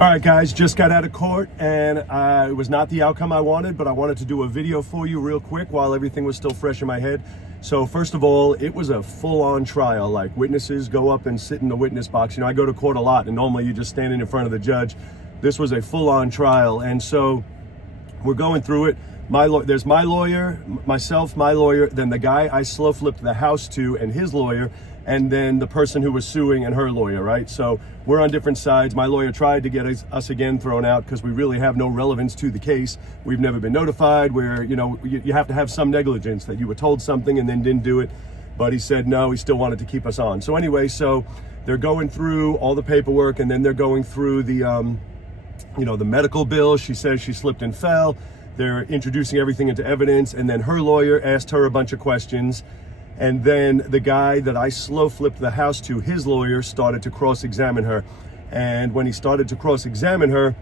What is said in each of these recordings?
All right, guys, just got out of court, and it was not the outcome I wanted, but I wanted to do a video for you real quick while everything was still fresh in my head. So first of all, it was a full-on trial. Like, witnesses go up and sit in the witness box. You know, I go to court a lot, and normally you're just standing in front of the judge. This was a full-on trial, and so we're going through it. There's my lawyer, myself, my lawyer, then the guy I slow flipped the house to and his lawyer, and then the person who was suing and her lawyer, right? So we're on different sides. My lawyer tried to get us again thrown out because we really have no relevance to the case. We've never been notified. Where, you know, you have to have some negligence that you were told something and then didn't do it. But he said no, he still wanted to keep us on. So anyway, so they're going through all the paperwork, and then they're going through the, the medical bill. She says she slipped and fell. They're introducing everything into evidence, and then her lawyer asked her a bunch of questions. And then the guy that I slow flipped the house to, his lawyer, started to cross-examine her. And when he started to cross-examine her,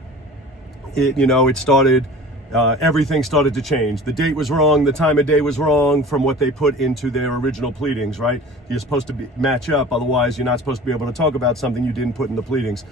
everything started to change. The date was wrong, the time of day was wrong from what they put into their original pleadings, right? You're supposed to match up, otherwise you're not supposed to be able to talk about something you didn't put in the pleadings.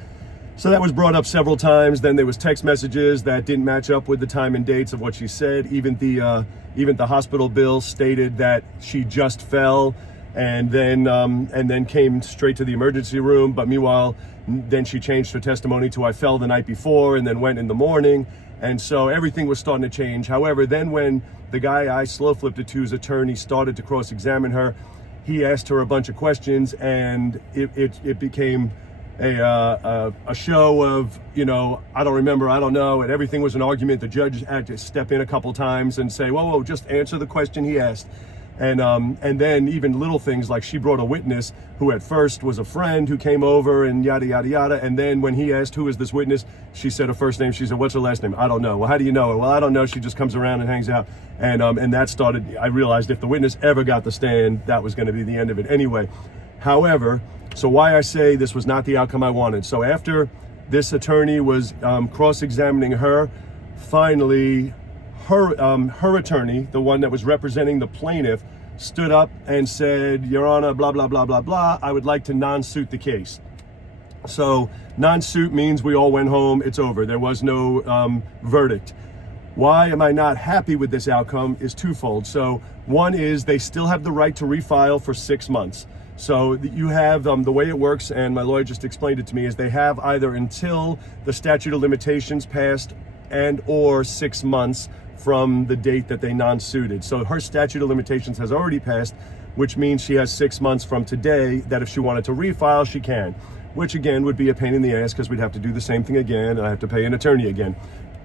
So that was brought up several times. Then there was text messages that didn't match up with the time and dates of what she said. Even the hospital bill stated that she just fell and then came straight to the emergency room. But meanwhile, then she changed her testimony to I fell the night before and then went in the morning. And so everything was starting to change. However, then when the guy I slow flipped it to's attorney started to cross-examine her, he asked her a bunch of questions, and it became a show of, I don't remember, I don't know, and everything was an argument. The judge had to step in a couple times and say, whoa, just answer the question he asked. And then even little things like she brought a witness who at first was a friend who came over and yada, yada, yada. And then when he asked, who is this witness? She said her first name. She said, what's her last name? I don't know. Well, how do you know her? Well, I don't know. She just comes around and hangs out. And that started, I realized if the witness ever got the stand, that was going to be the end of it anyway. However, so why I say this was not the outcome I wanted. So after this attorney was cross-examining her, finally her attorney, the one that was representing the plaintiff, stood up and said, Your Honor, blah, blah, blah, blah, blah, I would like to non-suit the case. So non-suit means we all went home, it's over. There was no verdict. Why am I not happy with this outcome is twofold. So one is they still have the right to refile for 6 months. So you have, the way it works, and my lawyer just explained it to me, is they have either until the statute of limitations passed and or 6 months from the date that they non-suited. So her statute of limitations has already passed, which means she has 6 months from today that if she wanted to refile, she can, which again would be a pain in the ass because we'd have to do the same thing again and I have to pay an attorney again.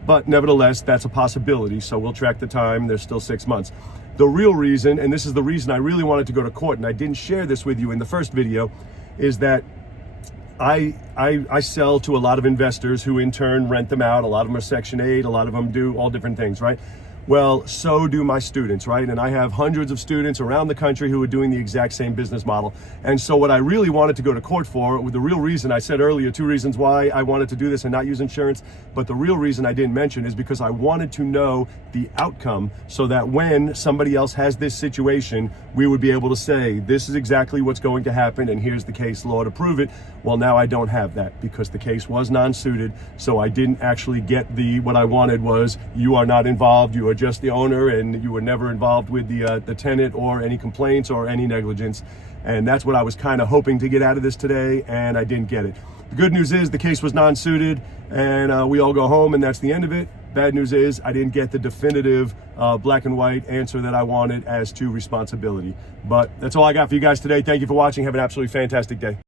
But nevertheless, that's a possibility. So we'll track the time. There's still 6 months. The real reason, and this is the reason I really wanted to go to court, and I didn't share this with you in the first video, is that I sell to a lot of investors who in turn rent them out. A lot of them are Section 8, a lot of them do all different things, right? Well, so do my students, right? And I have hundreds of students around the country who are doing the exact same business model. And so what I really wanted to go to court for, the real reason, I said earlier, 2 reasons why I wanted to do this and not use insurance, but the real reason I didn't mention is because I wanted to know the outcome so that when somebody else has this situation, we would be able to say, this is exactly what's going to happen and here's the case law to prove it. Well, now I don't have that because the case was non-suited, so I didn't actually get what I wanted was, you are not involved, you are just the owner, and you were never involved with the tenant or any complaints or any negligence. And that's what I was kind of hoping to get out of this today, and I didn't get it. The good news is the case was non-suited, and we all go home, and that's the end of it. Bad news is I didn't get the definitive black and white answer that I wanted as to responsibility. But that's all I got for you guys today. Thank you for watching. Have an absolutely fantastic day.